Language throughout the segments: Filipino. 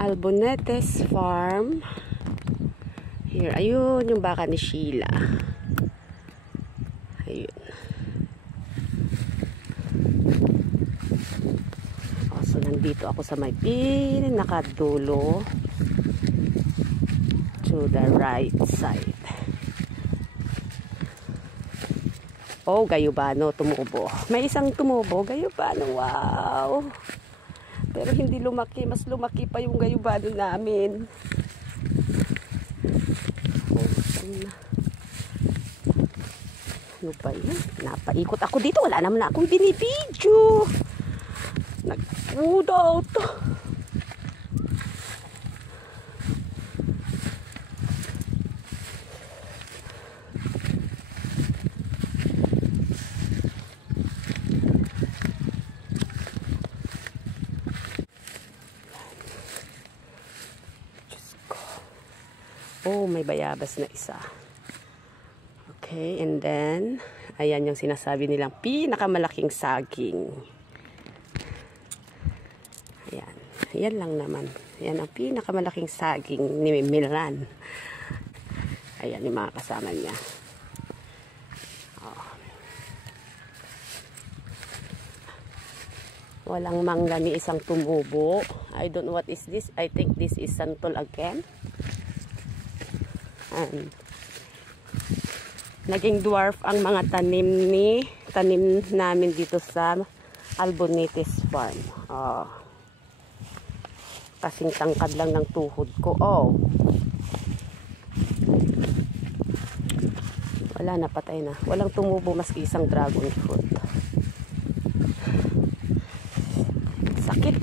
Albonetes Farm. Here, ayun yung baka ni Sheila. Ayun. So, nandito ako sa may pinakadulo. To the right side. Oh, gayubano, tumubo. May isang tumubo, gayubano, wow. Pero hindi lumaki, mas lumaki pa yung gayubano namin. Oh, ano ba yun? Napaikot ako dito, wala naman akong binibidyo. Nag-food out. Oh, may bayabas na isa. Okay, and then, ayan yung sinasabi nilang pinakamalaking saging. Ayan, yan lang naman. Ayan ang pinakamalaking saging ni Milan. Ayan yung mga kasama niya. Oh. Walang mangga ni isang tumubo. I don't know what is this. I think this is santol again. Naging dwarf ang mga tanim namin dito sa Albonetes Farm. Oh. Kasing tangkad lang ng tuhod ko. Oh. Wala na, patay na. Walang tumubo maski isang dragon fruit. Sakit.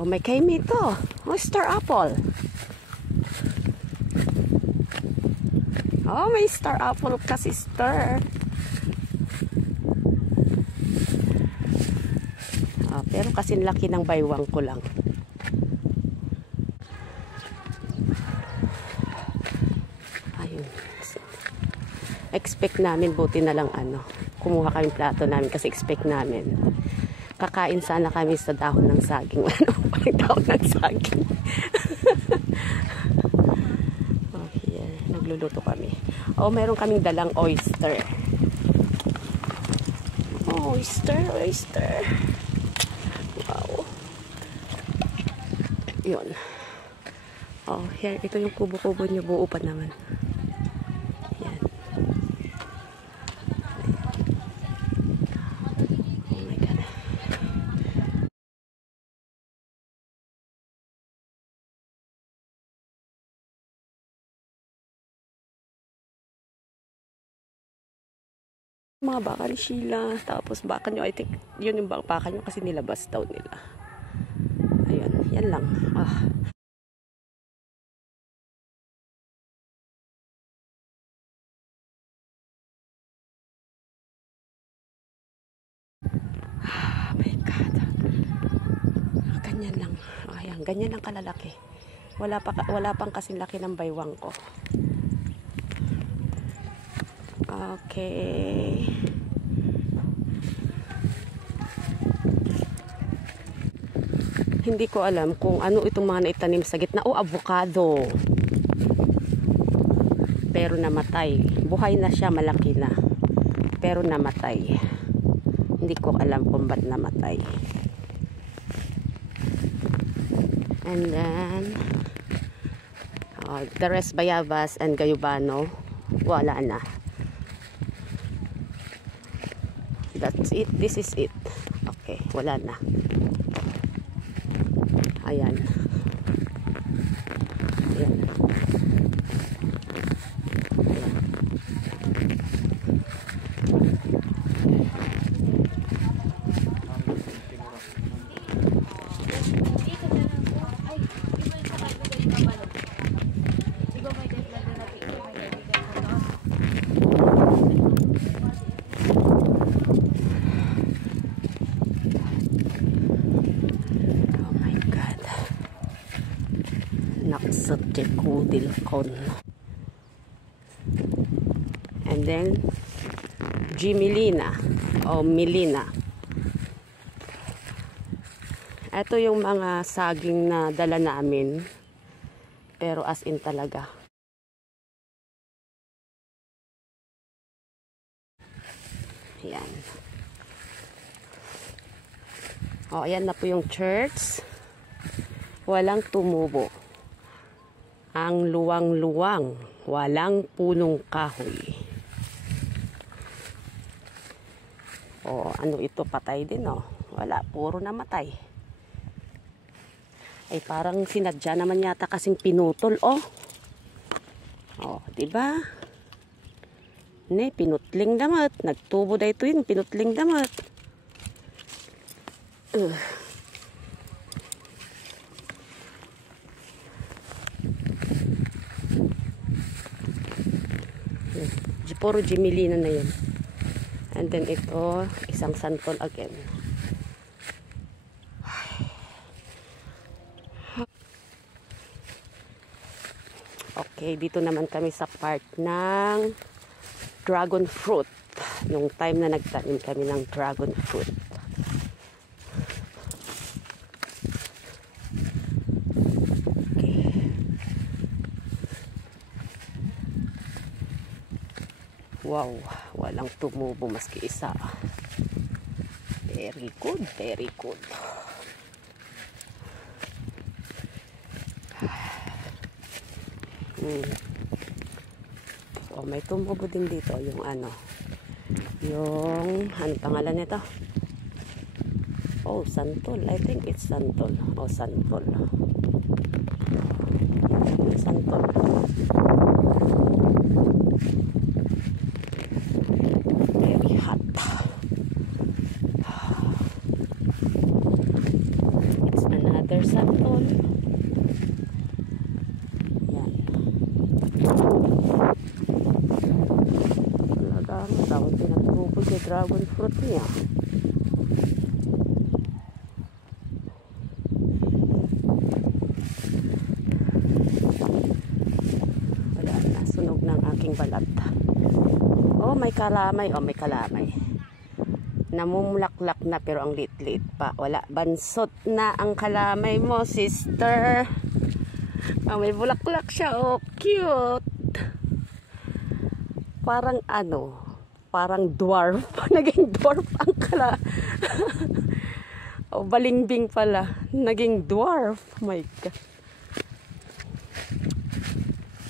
Oh, may kaimi ito. Oh, star apple. Oh, may star apple kasi star. Oh, pero kasi laki ng baywang ko lang. Ayun. Expect namin, buti na lang kumuha kami plato namin kasi expect namin. Kakain sana kami sa dahon ng saging. Ano pa yung dahon ng saging? Oh, yeah. Nagluluto kami. Oh, meron kaming dalang oyster. Oh, oyster. Wow. Yun. Oh, here. Ito yung kubo-kubo niyo. Buo pa naman. Yan. Oh my God. Mga baka ni Sheila, tapos baka nyo, I think yun yung baka nyo kasi nilabas daw nila. Ayun, yan lang. Oh my God. Ganyan lang. Ayan, ganyan lang kalalaki. Wala pang kasing laki ng baywang ko. Okay. Hindi ko alam kung ano itong mga naitanim sa gitna. Oh, avocado. Pero namatay. Buhay na siya, malaki na. Pero namatay. Hindi ko alam kung ba't namatay. And then, the rest bayabas and gayubano, wala na. That's it. This is it. Okay, wala na. Ayan. Ayan. Naksatekudilkon. And then Gimilina o Milina. Ito yung mga saging na dala namin. Pero as in talaga. Ayan. O, ayan na po yung church. Walang tumubo. Ang luwang-luwang. Walang punong kahoy. O, ano ito? Patay din, o. Wala, puro namatay. Ay, parang sinadya naman yata kasing pinutol, o. O, diba? Ne, pinutling damat. Nagtubo da ito yun, pinutling damat. Puro Jimilina na yun. And then ito, isang santol again. Okay, dito naman kami sa part ng dragon fruit. Nung time na nagtanim kami ng dragon fruit. Wow, walang tumubo maski isa. Very good, very good. Oh, may tumubo din dito yung ano. Yung pangalan nito? Oh, santol. I think it's santol. Oh, santol. Santol. Very hot. It's another santol. Yan. Talagang tawag pinagtubo sa dragon fruit niya. Wala na, sunog ng aking balat. Oh, may kalamay. Oh, may kalamay. Namumulaklak na pero ang lit-lit pa. Wala. Bansot na ang kalamay mo, sister. Oh, may bulaklak siya. Oh, cute. Parang ano, parang dwarf. Naging dwarf ang oh, balimbing pala. Naging dwarf. My God.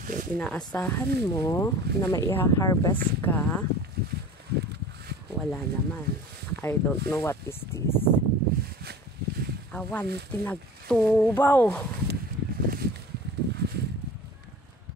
Yung inaasahan mo na maiha-harvest ka, wala naman. I don't know what is this. Awan, pinagtubaw.